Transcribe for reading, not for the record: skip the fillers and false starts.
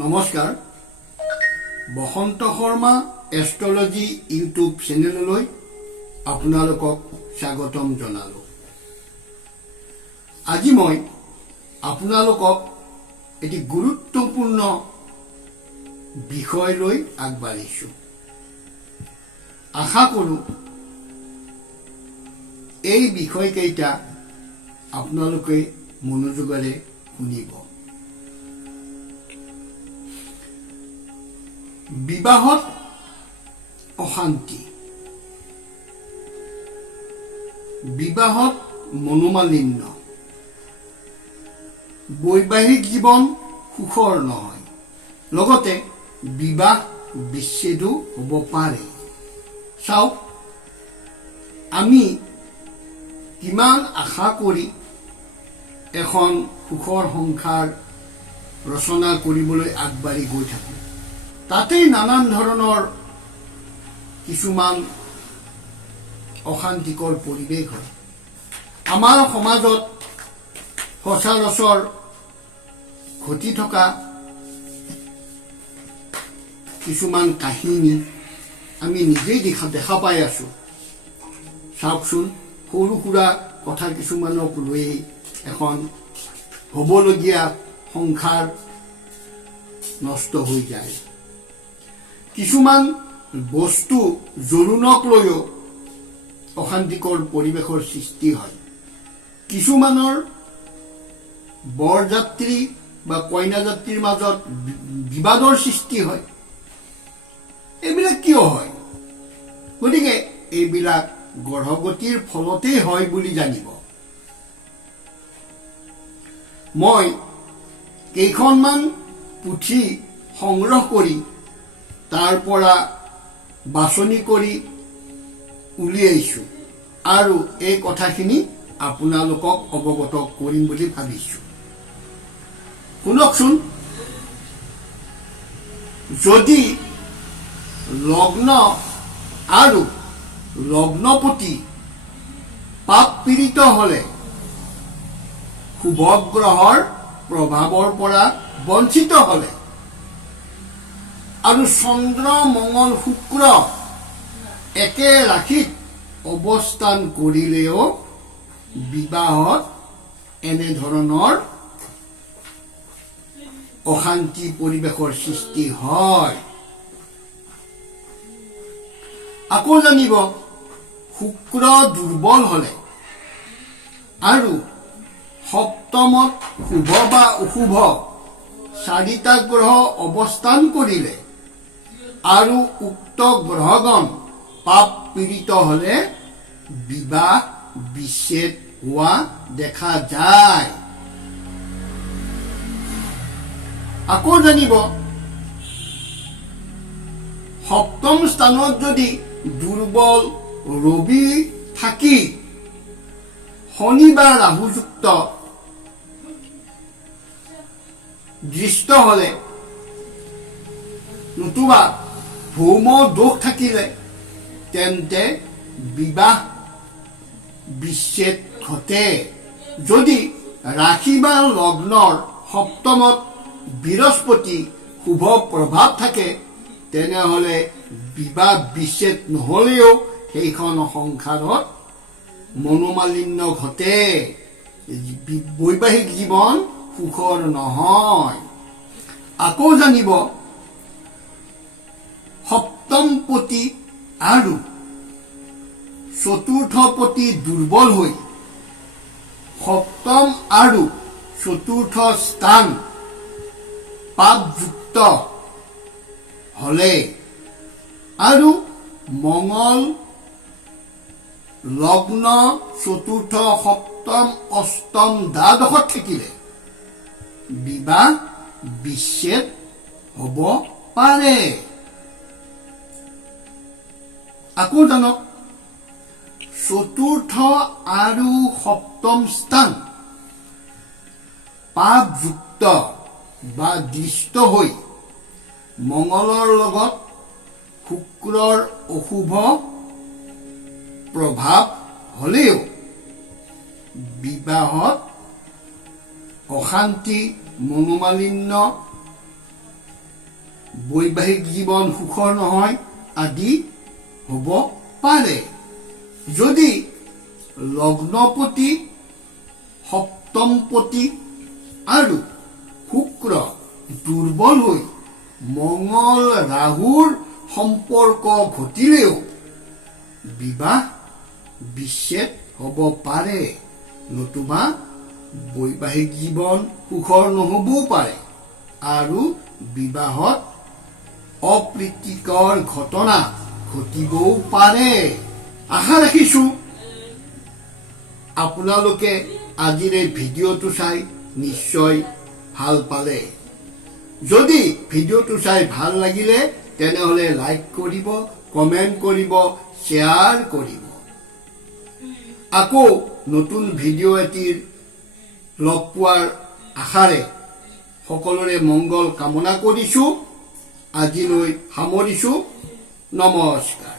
নমস্কাৰ বসন্ত Sharma astrology YouTube চেনেললৈ আপোনালোকক স্বাগতম জনালো। আজি মই আপোনালোকক এটি গুৰুত্বপূৰ্ণ বিষয় লৈ আগবাঢ়িছো। আশা কৰোঁ এই বিষয়কেইটা আপোনালোকে মনোযোগেৰে শুনিব। বিবাহত অশান্তি, বিবাহত মনোমালিন্য, বৈবাহিক জীৱন সুখৰ নহয়, লগতে বিবাহ বিচ্ছেদো হ'ব পাৰে। চাওক, আমি কিমান আশা কৰি এখন সুখৰ সংসাৰ ৰচনা কৰিবলৈ আগবাঢ়ি গৈ থাকোঁ, তাতেই নানান ধৰণৰ কিছুমান অশান্তিকৰ পৰিৱেশ হয়। আমাৰ সমাজত সচৰাচৰ ঘটি থকা কিছুমান কাহিনী আমি নিজেই দেখা পাই আছো। চাওকচোন, সৰু সুৰা কথা কিছুমানক লৈ এখন হ'বলগীয়া সংসাৰ নষ্ট হৈ যায়। কিছুমান বস্তু জোৰোণক লৈও অশান্তিকৰ পৰিৱেশৰ সৃষ্টি হয়। কিছুমানৰ বৰযাত্ৰী বা কইনা যাত্ৰীৰ মাজত বিবাদৰ সৃষ্টি হয়। এইবিলাক কিয় হয়? গতিকে এইবিলাক গ্ৰহগতিৰ ফলতেই হয় বুলি জানিব। মই কেইখনমান পুথি সংগ্ৰহ কৰি তাৰ পৰা বাছনি কৰি উলিয়াইছো আৰু এই কথাখিনি আপোনালোকক অৱগত কৰিম বুলি ভাবিছো। শুনকচোন, যদি লগ্ন আৰু লগ্নপতি পাপ পীড়িত হলে শুভ গ্ৰহৰ প্ৰভাৱৰ পৰা বঞ্চিত হলে আৰু চন্দ্ৰ মঙ্গল শুক্ৰ একে ৰাশিত অৱস্থান কৰিলেও বিবাহত এনেধৰণৰ অশান্তি পৰিৱেশৰ সৃষ্টি হয়। আকৌ জানিব, শুক্ৰ দুৰ্বল হলে আৰু সপ্তমত শুভ বা অশুভ চাৰিটা গ্ৰহ অৱস্থান কৰিলে আৰু উক্ত গ্ৰহগণ পাপ পীড়িত হলে বিবাহ বিচ্ছেদ হোৱা দেখা যায়। আকৌ জানিব, সপ্তম স্থানত যদি দুৰ্বল ৰবি থাকি শনি বা ৰাহুযুক্ত দৃষ্ট হলে নতুবা ভৌম দোষ থাকিলে তেন্তে বিবাহ বিচ্ছেদ ঘটে। যদি ৰাশি বা লগ্নৰ সপ্তমত বৃহস্পতি শুভ প্ৰভাৱ থাকে তেনেহলে বিবাহ বিচ্ছেদ নহলেও সেইখন সংসাৰত মনোমালিন্য ঘটে, বৈবাহিক জীৱন সুখৰ নহয়। আকৌ জানিব, সপ্তমপতি আৰু চতুৰ্থপতি দুৰ্বল হৈ সপ্তম আৰু চতুৰ্থ স্থান পাপযুক্ত হলে আৰু মঙ্গল লগ্ন চতুৰ্থ সপ্তম অষ্টম দ্বাদশত থাকিলে বিবাহ বিচ্ছেদ হ'ব পাৰে। আকৌ জানক, চতুৰ্থ আৰু সপ্তম স্থান পাপযুক্ত বা দৃষ্ট হৈ মঙ্গলৰ লগত শুক্ৰৰ অশুভ প্ৰভাৱ হলেও বিবাহত অশান্তি মনোমালিন্য বৈবাহিক জীৱন সুখৰ নহয় আদি হ'ব পাৰে। যদি লগ্নপতি, সপ্তমপতি আৰু শুক্ৰ দুৰ্বল হৈ মঙ্গল ৰাহুৰ সম্পৰ্ক ঘটিলেও বিবাহ বিচ্ছেদ হ'ব পাৰে, নতুবা বৈবাহিক জীৱন সুখৰ নহ'বও পাৰে আৰু বিবাহত অপ্ৰীতিকৰ ঘটনা ঘটিবও পাৰে। আশা ৰাখিছোঁ আপোনালোকে আজিৰ এই ভিডিঅ'টো চাই নিশ্চয় ভাল পালে। যদি ভিডিঅ'টো চাই ভাল লাগিলে তেনেহ'লে লাইক কৰিব, কমেণ্ট কৰিব, শ্বেয়াৰ কৰিব। আকৌ নতুন ভিডিঅ' এটিৰ লগ পোৱাৰ আশাৰে সকলোৰে মংগল কামনা কৰিছোঁ। আজিলৈ সামৰিছোঁ। নমস্কাৰ।